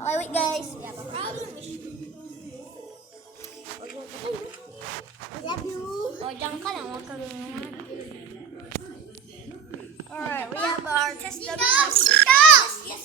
Okay, wait guys. We have a problem. I love you. O, dyan ka lang. Huwag kang Alright, we have our test dummy. Yes, yes.